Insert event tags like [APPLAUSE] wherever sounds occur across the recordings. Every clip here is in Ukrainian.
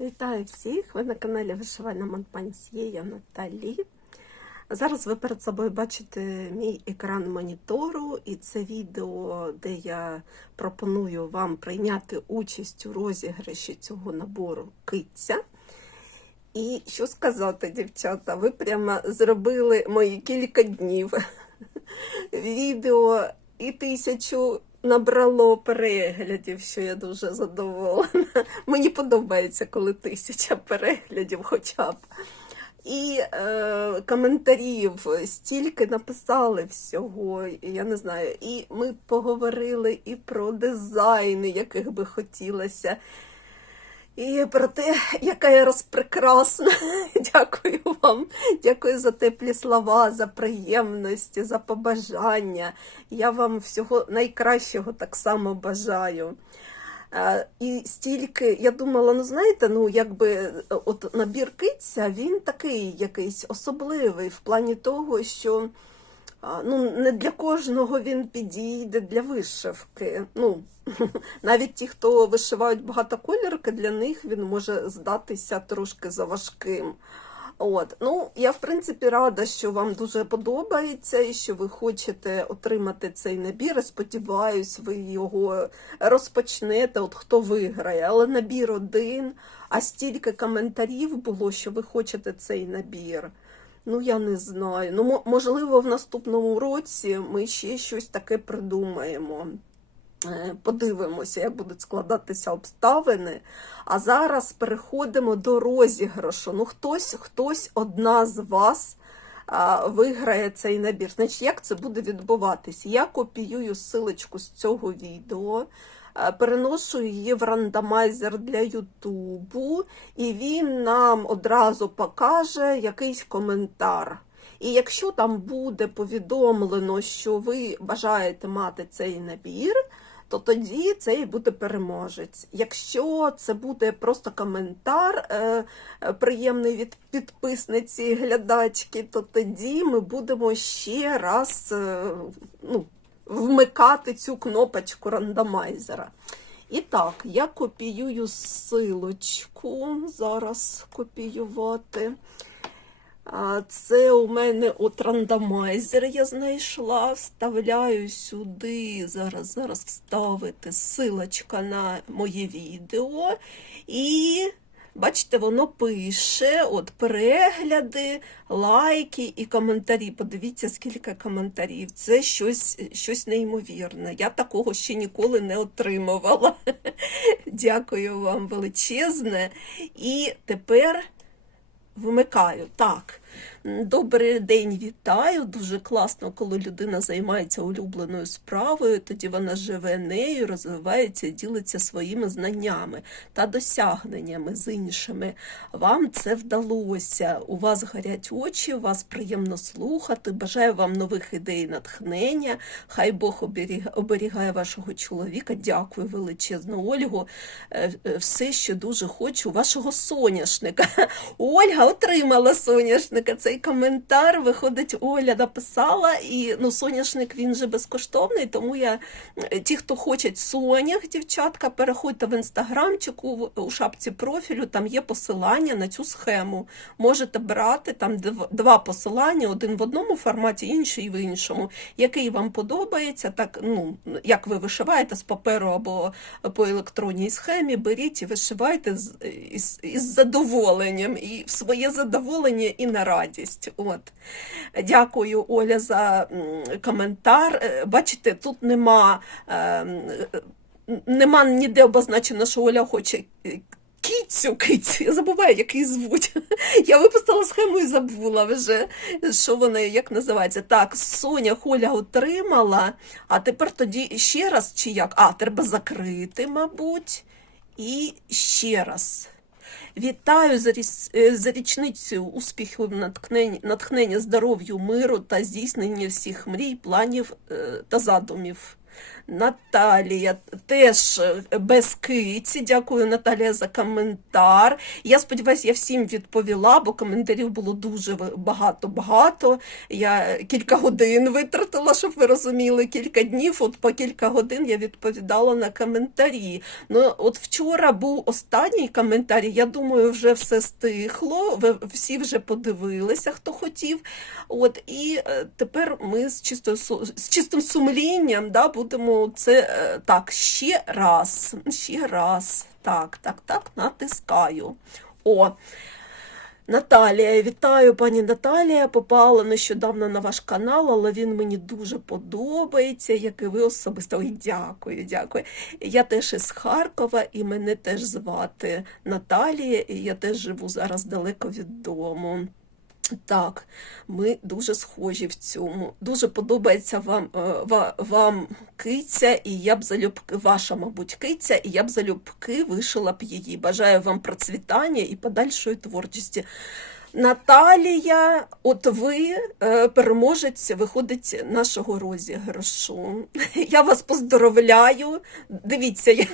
Вітаю всіх! Ви на каналі Вишивальна Монпансьє, я Наталі. Зараз ви перед собою бачите мій екран монітору, і це відео, де я пропоную вам прийняти участь у розіграші цього набору киця. І що сказати, дівчата, ви прямо зробили мої кілька днів. [LAUGHS] Відео і тисячу набрало переглядів, що я дуже задоволена. [LAUGHS] Мені подобається, коли тисяча переглядів хоча б. І е, коментарів стільки написали всього, я не знаю. І ми поговорили і про дизайни, яких би хотілося. І про те, яка я розпрекрасна. [LAUGHS] Дякую вам. Дякую за теплі слова, за приємності, за побажання. Я вам всього найкращого так само бажаю. І стільки, я думала, ну знаєте, ну якби от набір киця, він такий якийсь особливий в плані того, що ну, не для кожного він підійде для вишивки. Ну, [LAUGHS] навіть ті, хто вишивають багатоколірки, для них він може здатися трошки заважким. От. Ну, я, в принципі, рада, що вам дуже подобається і що ви хочете отримати цей набір. І Сподіваюсь, ви його розпочнете, от хто виграє. Але набір один, а стільки коментарів було, що ви хочете цей набір. Ну, я не знаю. Ну, можливо, в наступному році ми ще щось таке придумаємо. Е, Подивимося, як будуть складатися обставини. А зараз переходимо до розіграшу. Ну, хтось, хтось одна з вас виграє цей набір. Значить, як це буде відбуватись? Я копіюю силочку з цього відео. Е, Переношу її в рандомайзер для Ютубу, і він нам одразу покаже якийсь коментар. І якщо там буде повідомлено, що ви бажаєте мати цей набір, то тоді це і буде переможець. Якщо це буде просто коментар е, е, приємний від підписниці глядачки, то тоді ми будемо ще раз е, ну, вмикати цю кнопочку рандомайзера. І так, я копіюю силочку. Зараз копіювати. Це у мене от рандомайзер я знайшла. Вставляю сюди, зараз, зараз вставити силочка на моє відео. І бачите, воно пише от перегляди, лайки і коментарі. Подивіться, скільки коментарів. Це щось, щось неймовірне. Я такого ще ніколи не отримувала. [LAUGHS] Дякую вам величезне. І тепер вмикаю. Так. Добрий день, вітаю. Дуже класно, коли людина займається улюбленою справою, тоді вона живе нею, розвивається, ділиться своїми знаннями та досягненнями з іншими. Вам це вдалося. У вас горять очі, вас приємно слухати. Бажаю вам нових ідей натхнення. Хай Бог оберігає вашого чоловіка. Дякую величезно, Ольгу. Е, е, Все, що дуже хочу, вашого соняшника. [LAUGHS] Ольга отримала соняшника. Цей коментар виходить, Оля написала, і ну, соняшник він же безкоштовний, тому я е, ті, хто хочуть сонях, дівчатка, переходьте в інстаграмчику у шапці профілю, там є посилання на цю схему. Можете брати там два посилання, один в одному форматі, інший в іншому. Який вам подобається, так ну як ви вишиваєте з паперу або по електронній схемі, беріть і вишивайте з, із, із задоволенням, і в своє задоволення, і на радість. От. Дякую, Оля, за коментар. Е, Бачите, тут нема, е, м, е, нема ніде обозначено, що Оля хоче. е, Кіцю, кицю, я забуваю, як її звуть. [LAUGHS] Я випустила схему і забула вже, що вона як називається. Так, Соня Холя отримала, а тепер тоді ще раз чи як? А, треба закрити, мабуть, і ще раз. Вітаю за, е, за річницею успіхів, натхнення, натхнення здоров'ю, миру та здійснення всіх мрій, планів е, та задумів. Наталія теж е, без киці. Дякую, Наталія, за коментар. Я сподіваюся, я всім відповіла, бо коментарів було дуже багато-багато. Я кілька годин витратила, щоб ви розуміли, кілька днів, от по кілька годин я відповідала на коментарі. Ну, от вчора був останній коментар, я думаю, вже все стихло, ви всі вже подивилися, хто хотів. От, і е, тепер ми з, чистою, з чистим сумлінням да, будемо це е, так, ще раз, ще раз. Так, так, так, натискаю. О, Наталія, вітаю, пані Наталія. Попала нещодавно на ваш канал, але він мені дуже подобається, як і ви особисто. Ой, дякую, дякую. Я теж із Харкова, і мене теж звати Наталія, і я теж живу зараз далеко від дому. Так, ми дуже схожі в цьому. Дуже подобається вам, е, вам киця, і я б залюбки, ваша, мабуть, киця, і я б залюбки вишила б її. Бажаю вам процвітання і подальшої творчості. Наталія, от ви е, переможець, виходить нашого розіграшу. [LAUGHS] Я вас поздоровляю. Дивіться, я...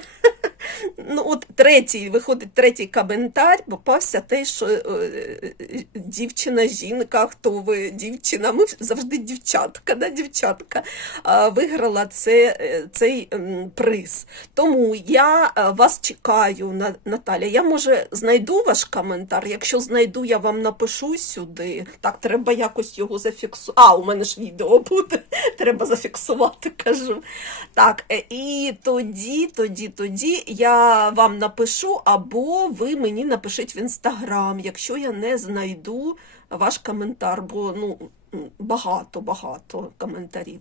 ну от третій, виходить третій коментар, попався те, що е, дівчина, жінка, хто ви, дівчина, ми завжди дівчатка, да, дівчатка, виграла це, е, цей приз. Тому я е, вас чекаю, На- Наталя. Я може знайду ваш коментар. Якщо знайду, я вам напишу сюди. Так, треба якось його зафіксувати. А, у мене ж відео буде. Треба зафіксувати, кажу. Так, і тоді, тоді, тоді я вам напишу, або ви мені напишіть в інстаграм, якщо я не знайду ваш коментар, бо ну багато, багато коментарів.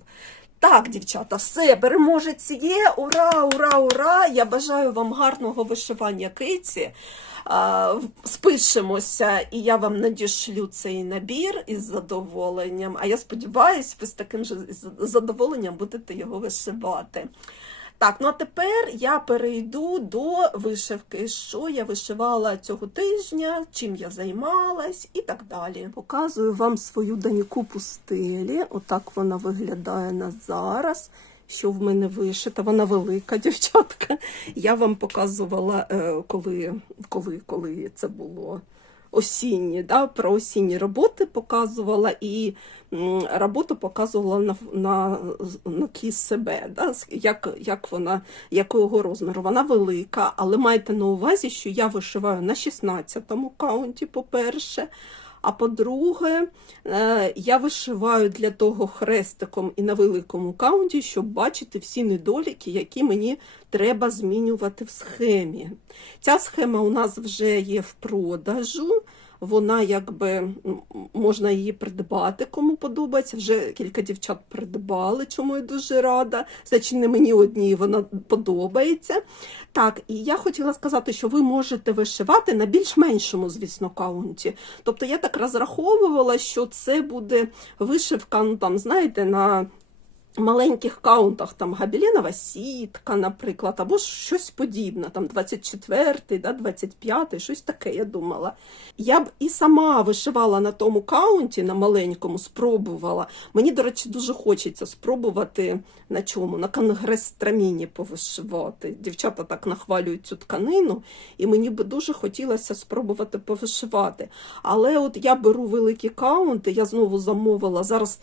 Так, дівчата, все, переможець є. Ура, ура, ура! Я бажаю вам гарного вишивання киці. Спишемося, і я вам надішлю цей набір із задоволенням. А я сподіваюся, ви з таким же задоволенням будете його вишивати. Так, ну а тепер я перейду до вишивки, що я вишивала цього тижня, чим я займалась і так далі. Показую вам свою доньку пустелі. Отак вона виглядає на зараз. Що в мене вишита, вона велика [LAUGHS] дівчатка. Я вам показувала, е, коли, коли, коли це було осінні, да, про осінні роботи показувала і роботу показувала на, на, на кіс себе, да, як, як вона, якого розміру. Вона велика, але майте на увазі, що я вишиваю на 16-му каунті, по-перше. А по-друге, е, я вишиваю для того хрестиком і на великому каунті, щоб бачити всі недоліки, які мені треба змінювати в схемі. Ця схема у нас вже є в продажу. Вона якби можна її придбати, кому подобається. Вже кілька дівчат придбали, чому я дуже рада. Значить, не мені одній вона подобається. Так, і я хотіла сказати, що ви можете вишивати на більш меншому, звісно, каунті. Тобто я так розраховувала, що це буде вишивка, ну там, знаєте, на маленьких каунтах, там габелінова сітка, наприклад, або щось подібне, там 24-й, да, 25-й, щось таке, я думала. Я б і сама вишивала на тому каунті, на маленькому, спробувала. Мені, до речі, дуже хочеться спробувати на чому? На конгрес-траміні повишивати. Дівчата так нахвалюють цю тканину, і мені би дуже хотілося спробувати повишивати. Але от я беру великі каунти, я знову замовила зараз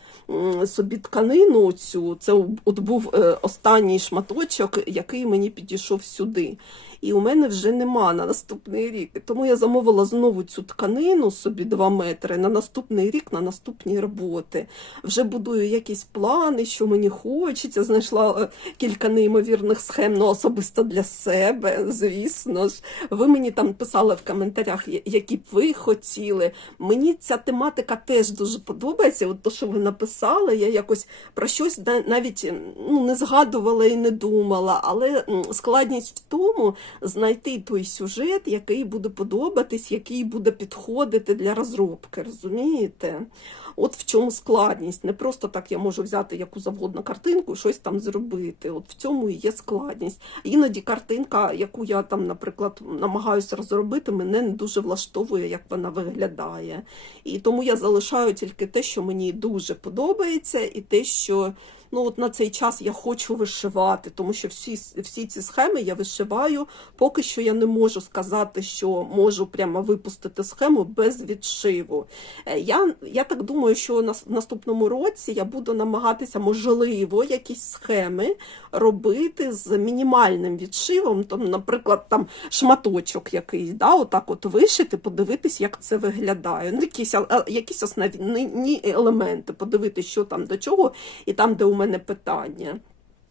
собі тканину цю. Це от був е, останній шматочок, який мені підійшов сюди. І у мене вже нема на наступний рік. Тому я замовила знову цю тканину собі 2 метри на наступний рік, на наступні роботи. Вже будую якісь плани, що мені хочеться. Знайшла е, кілька неймовірних схем, ну особисто для себе, звісно ж. Ви мені там писали в коментарях, які б ви хотіли. Мені ця тематика теж дуже подобається. От то, що ви написали, я якось про щось навіть ну, не згадувала і не думала. Але складність в тому знайти той сюжет, який буде подобатись, який буде підходити для розробки. Розумієте? От в чому складність. Не просто так я можу взяти яку завгодно картинку щось там зробити. От в цьому і є складність. Іноді картинка, яку я там, наприклад, намагаюся розробити, мене не дуже влаштовує, як вона виглядає. І тому я залишаю тільки те, що мені дуже подобається, і те, що ну от на цей час я хочу вишивати, тому що всі, всі ці схеми я вишиваю. Поки що я не можу сказати, що можу прямо випустити схему без відшиву. Е, Я, я так думаю, що на наступному році я буду намагатися, можливо, якісь схеми робити з мінімальним відшивом. Там, наприклад, там шматочок якийсь, да, отак от вишити, подивитись, як це виглядає. Ну, якісь, якісь основні елементи, подивитись, що там до чого, і там, де у мене питання.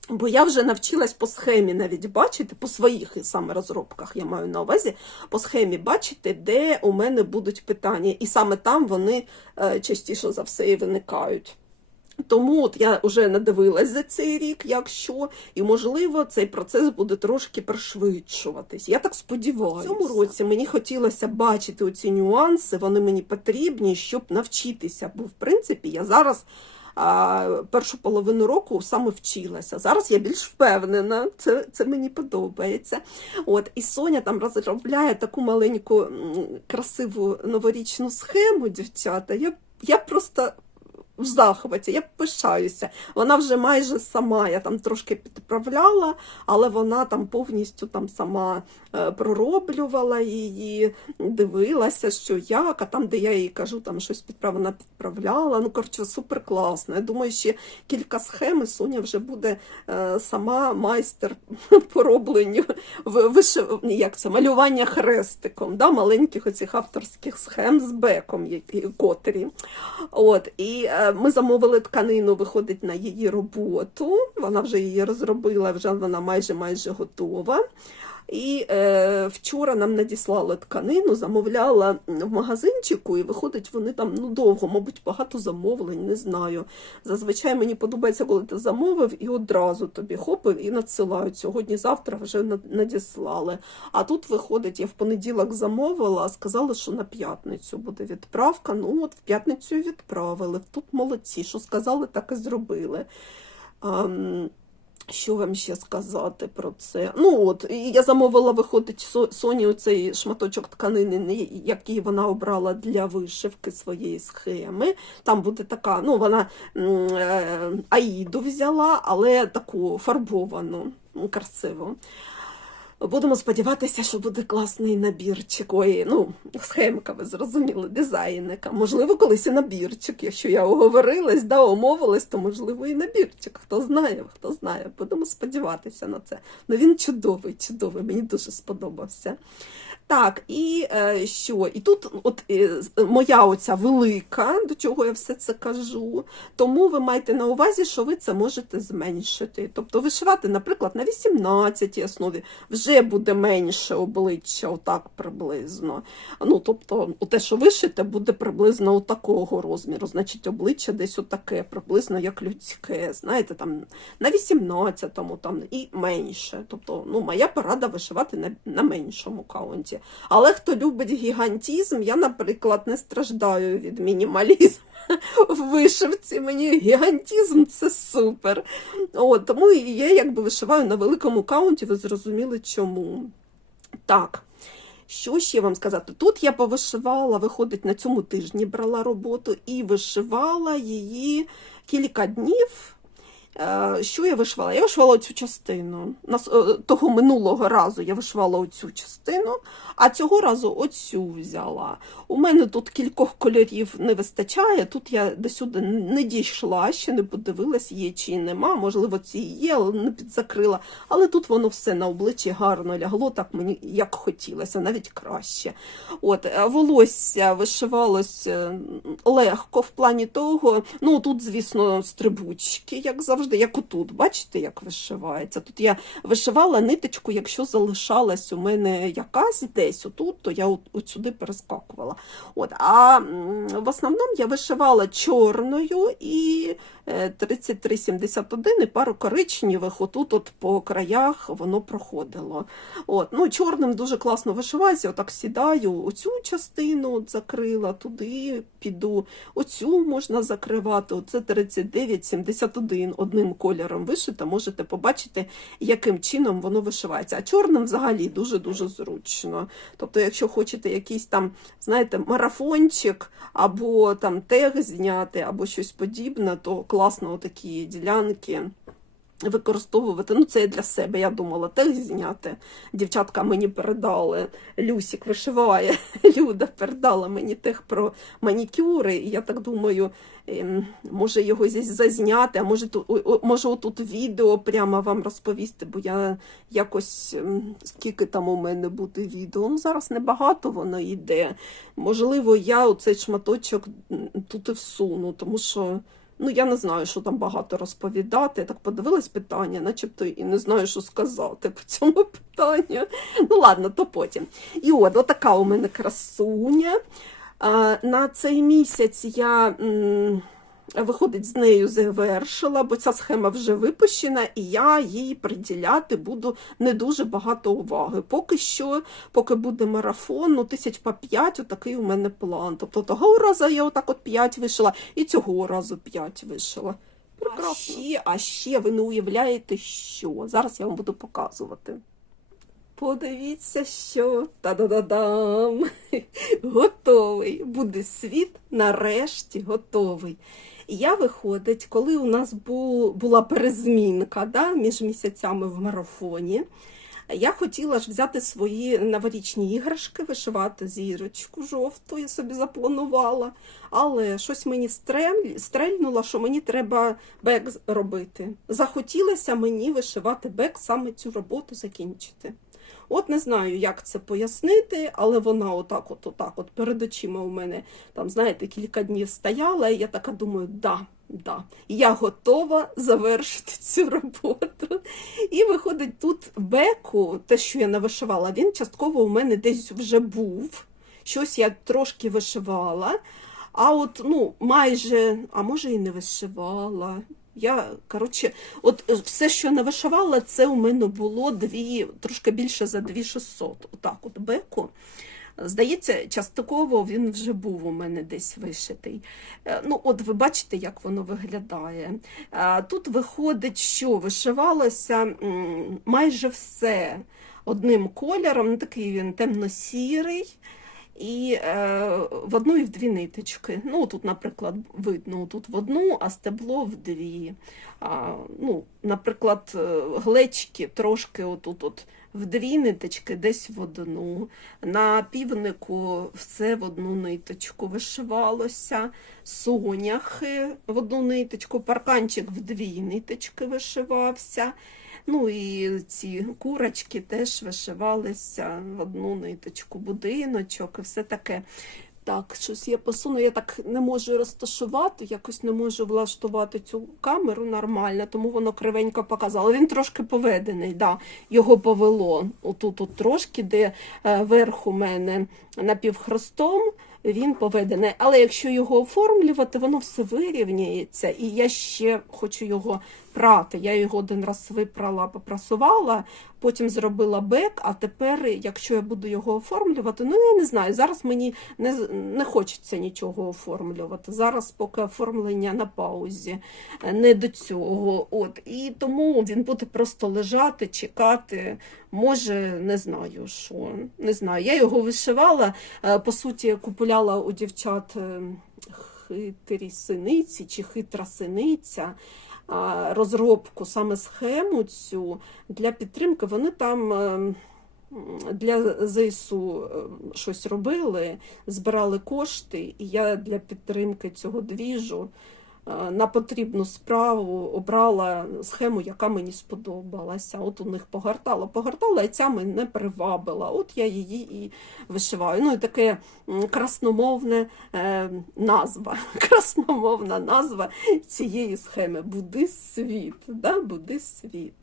Бо я вже навчилась по схемі навіть бачити, по своїх саме розробках я маю на увазі, по схемі бачити, де у мене будуть питання. І саме там вони е, частіше за все і виникають. Тому от я вже надивилась за цей рік, якщо, і можливо цей процес буде трошки пришвидшуватись. Я так сподіваюся. В цьому році мені хотілося бачити оці нюанси, вони мені потрібні, щоб навчитися. Бо в принципі я зараз першу половину року саме вчилася. Зараз я більш впевнена, це, це мені подобається. От, і Соня там розробляє таку маленьку красиву новорічну схему, дівчата. Я, я просто в захваті, я пишаюся. Вона вже майже сама, я там трошки підправляла, але вона там повністю там сама е, пророблювала її, дивилася, що як, а там, де я їй кажу, там щось підправ, вона підправляла. Ну, коротше, супер класно. Я думаю, ще кілька схем, і Соня вже буде е, сама майстер [LAUGHS] по робленню в- вишив... як це, малювання хрестиком, да, маленьких оцих авторських схем з беком, які, котрі. От, і е, ми замовили тканину, виходить на її роботу. Вона вже її розробила, вже вона майже майже готова. І е, вчора нам надіслали тканину, замовляла в магазинчику, і виходить, вони там ну довго, мабуть, багато замовлень, не знаю. Зазвичай мені подобається, коли ти замовив і одразу тобі хопив і надсилають. Сьогодні-завтра вже надіслали. А тут виходить, я в понеділок замовила, а сказали, що на п'ятницю буде відправка. Ну от в п'ятницю відправили. Тут молодці, що сказали, так і зробили. Що вам ще сказати про це? Ну от, я замовила, виходить, Со- Соні оцей шматочок тканини, який вона обрала для вишивки своєї схеми. Там буде така, ну вона е, аїду взяла, але таку фарбовану, красиву. Будемо сподіватися, що буде класний набірчик. Ой, ну, схемка, ви зрозуміли, дизайника. Можливо, колись і набірчик. Якщо я оговорилась, да, умовилась, то можливо і набірчик. Хто знає, хто знає. Будемо сподіватися на це. Ну він чудовий, чудовий, мені дуже сподобався. Так, і е, що? І тут от е, моя оця велика, до чого я все це кажу. Тому ви маєте на увазі, що ви це можете зменшити. Тобто вишивати, наприклад, на 18 основі вже буде менше обличчя, отак приблизно. Ну, тобто, те, що вишите, буде приблизно у такого розміру. Значить, обличчя десь отаке, приблизно як людське. Знаєте, там на 18-му там і менше. Тобто, ну, моя порада вишивати на, на меншому каунті. Але хто любить гігантізм, я, наприклад, не страждаю від мінімалізму в вишивці. Мені гігантізм це супер. От, тому і я якби вишиваю на великому каунті, ви зрозуміли чому. Так. Що ще вам сказати? Тут я повишивала, виходить, на цьому тижні брала роботу і вишивала її кілька днів. Е, Що я вишивала? Я вишивала оцю частину. Е, Того минулого разу я вишивала оцю частину, а цього разу оцю взяла. У мене тут кількох кольорів не вистачає. Тут я до сюди не дійшла, ще не подивилась, є чи нема. Можливо, ці є, але не підзакрила. Але тут воно все на обличчі гарно лягло, так мені як хотілося, навіть краще. От, е, волосся вишивалось легко в плані того. Ну, тут, звісно, стрибучки, як завжди, як отут. Бачите, як вишивається. Тут я вишивала ниточку, якщо залишалась у мене якась десь отут, то я от, сюди перескакувала. От, а в основному я вишивала чорною і 3371 і пару коричневих, отут от по краях воно проходило. От, ну, чорним дуже класно вишивається, отак сідаю, оцю частину от закрила, туди піду, оцю можна закривати, оце 3971, одним кольором вишита, можете побачити, яким чином воно вишивається. А чорним взагалі дуже-дуже зручно. Тобто, якщо хочете якийсь там, знаєте, марафончик, або там тег зняти, або щось подібне, то класно такі ділянки використовувати. Ну, це я для себе. Я думала тег зняти. Дівчатка мені передали. Люсік вишиває. [LAUGHS] Люда передала мені тег про манікюри. І я так думаю, ем, може його здесь зазняти, а може тут може отут відео прямо вам розповісти, бо я якось ем, скільки там у мене буде відео. Ну, зараз небагато воно йде. Можливо, я оцей шматочок тут і всуну, тому що. Ну, я не знаю, що там багато розповідати. Я так подивилась питання, начебто і не знаю, що сказати по цьому [LAUGHS] питанню. Ну, ладно, то потім. І от, отака у мене красуня. На цей місяць я, виходить, з нею завершила, бо ця схема вже випущена, і я їй приділяти буду не дуже багато уваги. Поки що, поки буде марафон, ну тисяч по п'ять, отакий у мене план. Тобто того разу я отак от п'ять вишила, і цього разу п'ять вишила. Прекрасно. А ще, а ще ви не уявляєте, що. Зараз я вам буду показувати. Подивіться, що та-да-да-дам! [LAUGHS] Готовий. Буде світ нарешті готовий. Я виходить, коли у нас була перезмінка да, між місяцями в марафоні, я хотіла ж взяти свої новорічні іграшки, вишивати зірочку жовту, я собі запланувала. Але щось мені стрельнуло, що мені треба бек робити. Захотілося мені вишивати бек, саме цю роботу закінчити. От не знаю, як це пояснити, але вона отак, от, отак, от перед очима у мене там, знаєте, кілька днів стояла, і я така думаю, да, да, я готова завершити [LAUGHS] цю роботу. І виходить, тут беку, те, що я не вишивала, він частково у мене десь вже був. Щось я трошки вишивала. А от, ну, майже, а може і не вишивала. Я, коротше, от е, все, що не вишивала, це у мене було дві, трошки більше за 2600. Отак от беку. Здається, частково він вже був у мене десь вишитий. Е, Ну, от ви бачите, як воно виглядає. Е, Тут виходить, що вишивалося майже все одним кольором, такий він темно-сірий. І е, в одну і в дві ниточки. Ну, тут, наприклад, видно, тут в одну, а стебло в дві. А, ну, наприклад, е, глечки трошки отут от в дві ниточки, десь в одну. На півнику все в одну ниточку вишивалося. Соняхи в одну ниточку, парканчик в дві ниточки вишивався. Ну і ці курочки теж вишивалися в одну ниточку, будиночок і все таке. Так, щось я посуну, я так не можу розташувати, якось не можу влаштувати цю камеру нормально, тому воно кривенько показало. Він трошки поведений, да, його повело. Отут от трошки, де е, верх у мене напівхрестом, він поведений. Але якщо його оформлювати, воно все вирівняється. І я ще хочу його прати. Я його один раз випрала, попрасувала, потім зробила бек, а тепер, якщо я буду його оформлювати, ну я не знаю, зараз мені не, не хочеться нічого оформлювати. Зараз поки оформлення на паузі, е, не до цього. От. І тому він буде просто лежати, чекати. Може, не знаю що. Не знаю. Я його вишивала, е, по суті, купуляла у дівчат е, хитрі синиці чи хитра синиця розробку, саме схему цю для підтримки. Вони там е, для ЗСУ е, щось робили, збирали кошти, і я для підтримки цього двіжу на потрібну справу обрала схему, яка мені сподобалася. От у них погортала, погортала, і ця мене привабила. От я її і вишиваю. Ну і таке красномовне е, назва. [LAUGHS] Красномовна назва цієї схеми Буди світ. Да? Буди світ.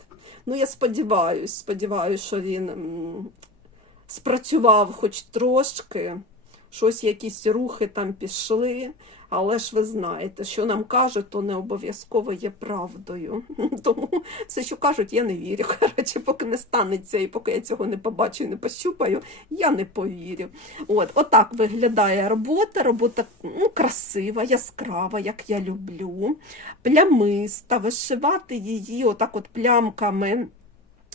Ну, я сподіваюся, сподіваюся, що він спрацював хоч трошки, щось, якісь рухи там пішли. Але ж ви знаєте, що нам кажуть, то не обов'язково є правдою. [LAUGHS] Тому все, що кажуть, я не вірю. [LAUGHS] Коротше, поки не станеться, і поки я цього не побачу і не пощупаю, я не повірю. От, отак виглядає робота. Робота ну, красива, яскрава, як я люблю. Плямиста, вишивати її отак от плямками.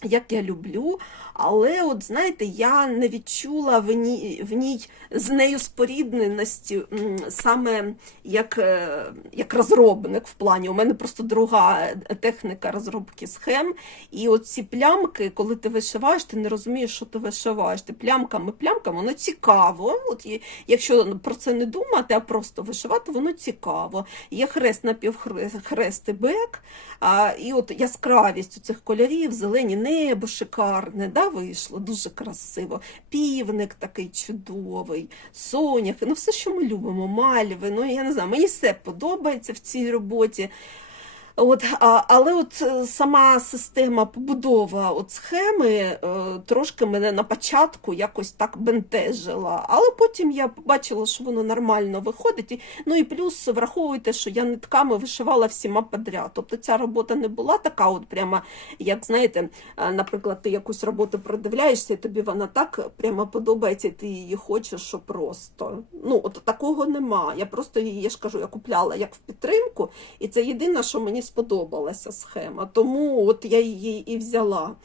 Як я люблю, але от знаєте, я не відчула в ній, в ній з нею спорідненості саме як, е, як розробник в плані. У мене просто друга техніка розробки схем. І от ці плямки, коли ти вишиваєш, ти не розумієш, що ти вишиваєш. Ти плямками, плямками, воно цікаво. От якщо про це не думати, а просто вишивати, воно цікаво. Є хрест напівхрест хрест і бек, а, і от яскравість у цих кольорів, зелені небо шикарне, да, вийшло, дуже красиво. Півник такий чудовий, соняхи, ну все, що ми любимо, мальви. Ну я не знаю, мені все подобається в цій роботі. От, але от е, сама система побудова от схеми е, трошки мене на початку якось так бентежила. Але потім я побачила, що воно нормально виходить. Ну і плюс враховуйте, що я нитками вишивала всіма подряд. Тобто ця робота не була така, от прямо, як знаєте, е, наприклад, ти якусь роботу продивляєшся, і тобі вона так прямо подобається, і ти її хочеш, що просто. Ну, от такого нема. Я просто її, я ж кажу, я купляла як в підтримку, і це єдине, що мені сподобалася схема. Тому от я її і взяла.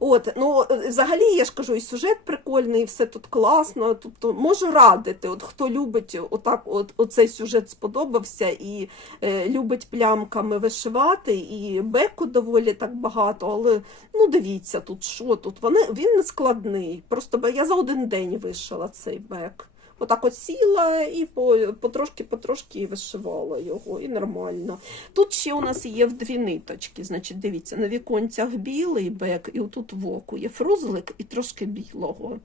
От, ну, взагалі, я ж кажу, і сюжет прикольний, і все тут класно. Тобто можу радити, от хто любить отак, от, оцей сюжет сподобався і е, любить плямками вишивати, і беку доволі так багато, але ну дивіться, тут що тут. Вони, він не складний. Просто я за один день вишила цей бек. Отак от сіла і по- потрошки-потрошки вишивала його, і нормально. Тут ще у нас є в дві ниточки. Значить, дивіться, на віконцях білий бек, і отут в оку є фрузлик і трошки білого,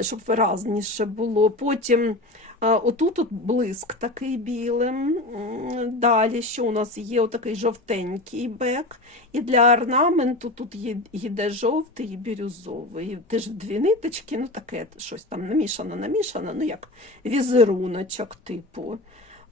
щоб виразніше було. Потім е, отут от блиск такий білим. Далі, що у нас є отакий жовтенький бек. І для орнаменту тут йде жовтий і бірюзовий. Теж дві ниточки, ну таке щось там намішано, намішано, ну як візеруночок, типу.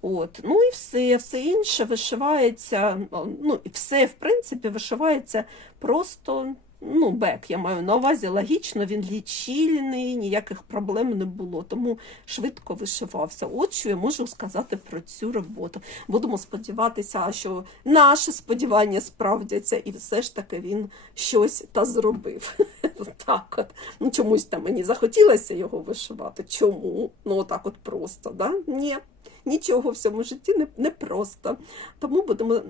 От. Ну і все, все інше вишивається, ну і все, в принципі, вишивається просто, ну, бек, я маю на увазі, логічно, він лічильний, ніяких проблем не було, тому швидко вишивався. От що я можу сказати про цю роботу. Будемо сподіватися, що наші сподівання справдяться, і все ж таки він щось та зробив. [LAUGHS] Так от. Ну, чомусь там мені захотілося його вишивати. Чому? Ну, отак от просто, да? Ні. Нічого в цьому житті не, не просто. Тому будемо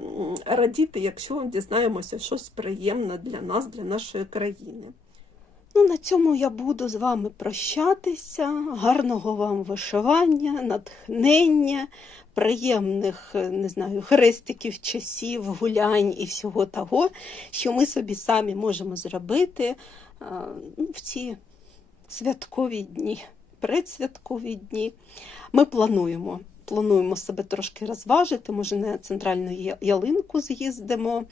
радіти, якщо дізнаємося щось приємне для нас, для нашої країни. Ну, на цьому я буду з вами прощатися. Гарного вам вишивання, натхнення, приємних, не знаю, хрестиків, часів, гулянь і всього того, що ми собі самі можемо зробити е, ну, в ці святкові дні, предсвяткові дні. Ми плануємо. Плануємо себе трошки розважити, може на центральну ялинку з'їздимо,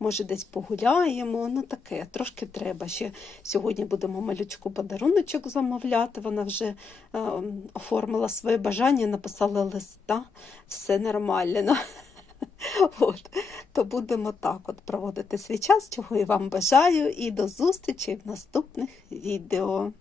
може десь погуляємо. Ну таке, трошки треба. Ще сьогодні будемо малючку подаруночок замовляти. Вона вже е, оформила своє бажання, написала листа, все нормально. [LAUGHS] От, то будемо так от проводити свій час, чого і вам бажаю, і до зустрічі в наступних відео.